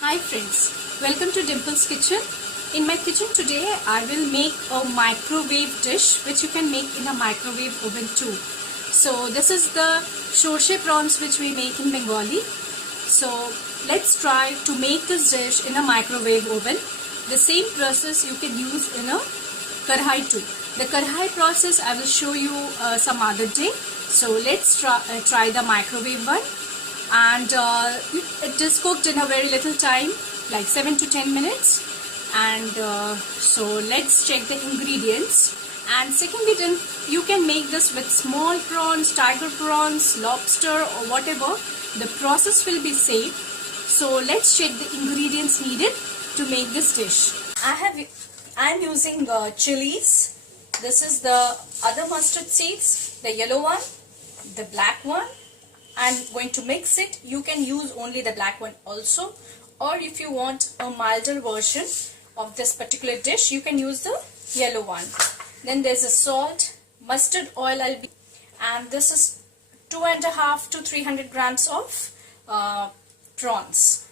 Hi friends, welcome to Dimple's Kitchen. In my kitchen today I will make a microwave dish which you can make in a microwave oven too. So this is the shorshe prawns which we make in Bengali. So let's try to make this dish in a microwave oven. The same process you can use in a karhai too. The karhai process I will show you some other day. So let's try the microwave one. And it is cooked in a very little time, like 7 to 10 minutes. And so let's check the ingredients. And secondly, then you can make this with small prawns, tiger prawns, lobster or whatever. The process will be same. So let's check the ingredients needed to make this dish. I am using chilies. This is the other mustard seeds, the yellow one, the black one. I'm going to mix it. You can use only the black one also, or if you want a milder version of this particular dish, you can use the yellow one. Then there's a salt, mustard oil and this is 250 to 300 grams of prawns,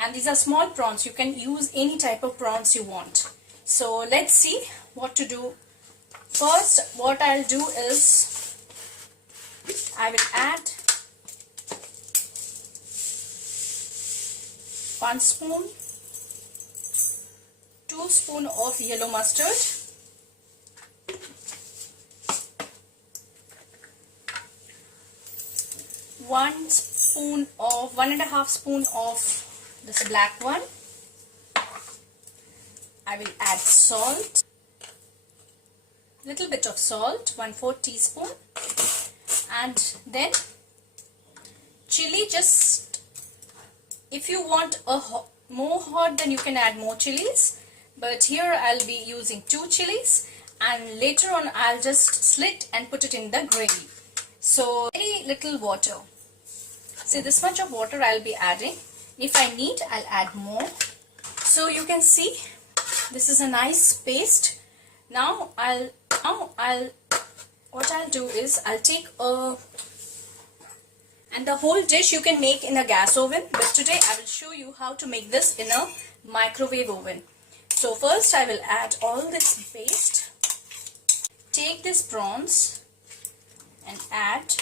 and these are small prawns. You can use any type of prawns you want. So let's see what to do. First, what I'll do is I will add 1 spoon, 2 spoon of yellow mustard, 1.5 spoon of this black one. I will add salt, little bit of salt, 1/4 teaspoon, and then chili. Just if you want more hot, then you can add more chilies, but here I'll be using 2 chilies, and later on I'll just slit and put it in the gravy. So very little water. See, this much of water I'll be adding. If I need, I'll add more. So you can see this is a nice paste. Now what I'll do is I'll take and the whole dish you can make in a gas oven, but today I will show you how to make this in a microwave oven. So first I will add all this paste. Take these prawns and add.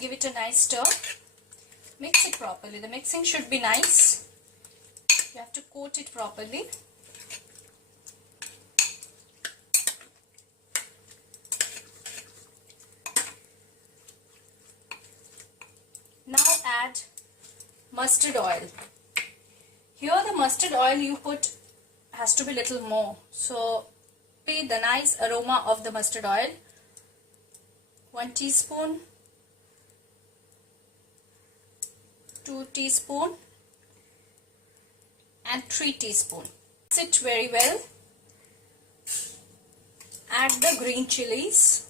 Give it a nice stir. Mix it properly. The mixing should be nice. You have to coat it properly. Now add mustard oil. Here the mustard oil you put has to be little more. So feel the nice aroma of the mustard oil. 1 teaspoon, 2 teaspoon and 3 teaspoon. Mix it very well. Add the green chilies.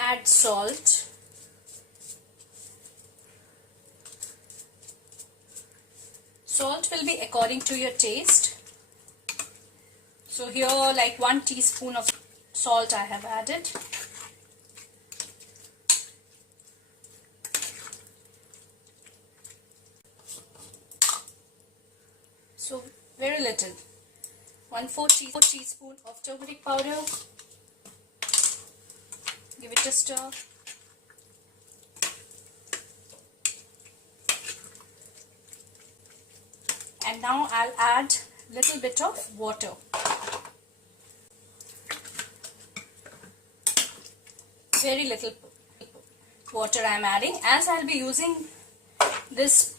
Add salt. Salt will be according to your taste. So here like 1 teaspoon of salt I have added. So very little. 1/4 teaspoon of turmeric powder. Give it a stir. And now I'll add little bit of water. Very little water I'm adding, as I'll be using this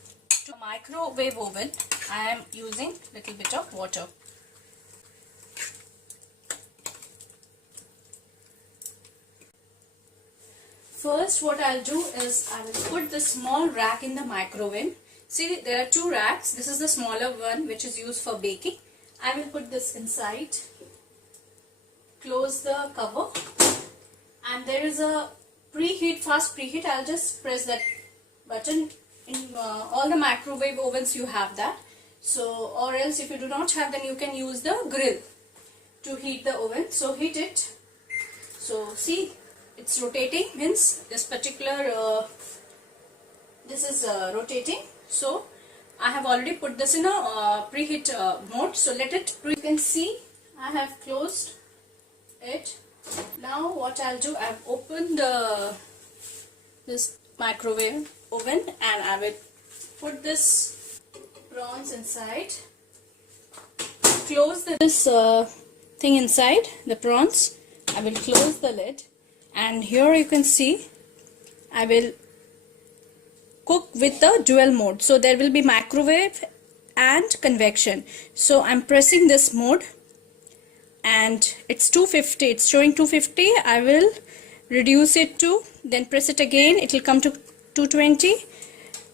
to microwave oven. I am using little bit of water. First what I'll do is I will put the small rack in the microwave. See, there are 2 racks. This is the smaller one which is used for baking. I will put this inside. Close the cover. And there is a fast preheat. I'll just press that button. In all the microwave ovens you have that. So, or else if you do not have, then you can use the grill to heat the oven. So heat it. So see, it's rotating, means this particular this is rotating. So I have already put this in a preheat mode. So let it you can see I have closed it. Now what I'll do, I've opened this microwave oven and I will put this prawns inside. Close this thing inside the prawns. I will close the lid, and here you can see I will cook with the dual mode. So there will be microwave and convection. So I'm pressing this mode and it's 250. It's showing 250. I will reduce it to, then press it again. It will come to 220.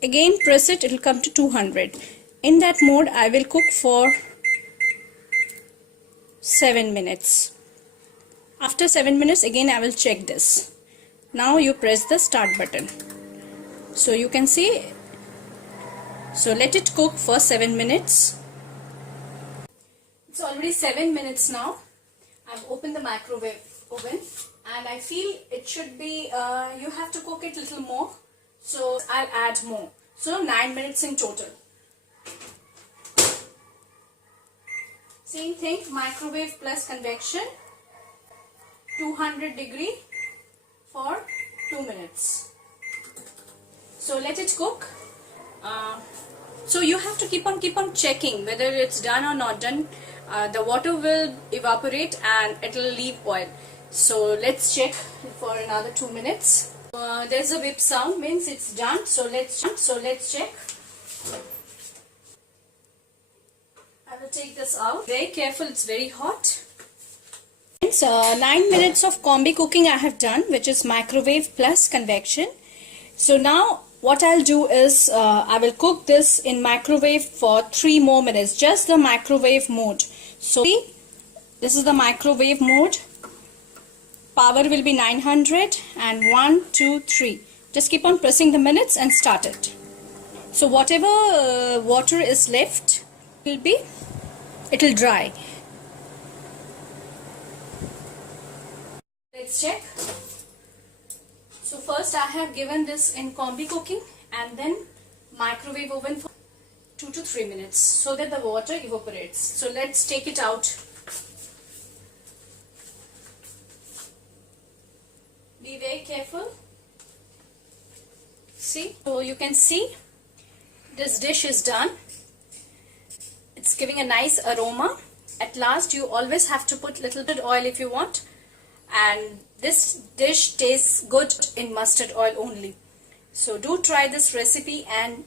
Again press it. It will come to 200. In that mode I will cook for 7 minutes. After 7 minutes again I will check this. Now you press the start button. So you can see. So let it cook for 7 minutes. It's already 7 minutes now. I've opened the microwave oven and I feel it should be, you have to cook it a little more. So I'll add more. So 9 minutes in total. Same thing, microwave plus convection, 200 degree for 2 minutes. So let it cook. So you have to keep on checking whether it's done or not done. The water will evaporate and it will leave oil. So let's check for another 2 minutes. There's a whip sound, means it's done. So let's check. I will take this out. Very careful, it's very hot. So 9 minutes of combi cooking I have done, which is microwave plus convection. So now what I'll do is I will cook this in microwave for 3 more minutes, just the microwave mode. So see, this is the microwave mode. Power will be 900 and 1, 2, 3. Just keep on pressing the minutes and start it. So whatever water is left it will dry. Let's check. So first I have given this in combi cooking and then microwave oven for 2 to 3 minutes so that the water evaporates. So let's take it out. Be very careful. See, so you can see this dish is done. It's giving a nice aroma. At last you always have to put little bit oil if you want, and this dish tastes good in mustard oil only. So do try this recipe and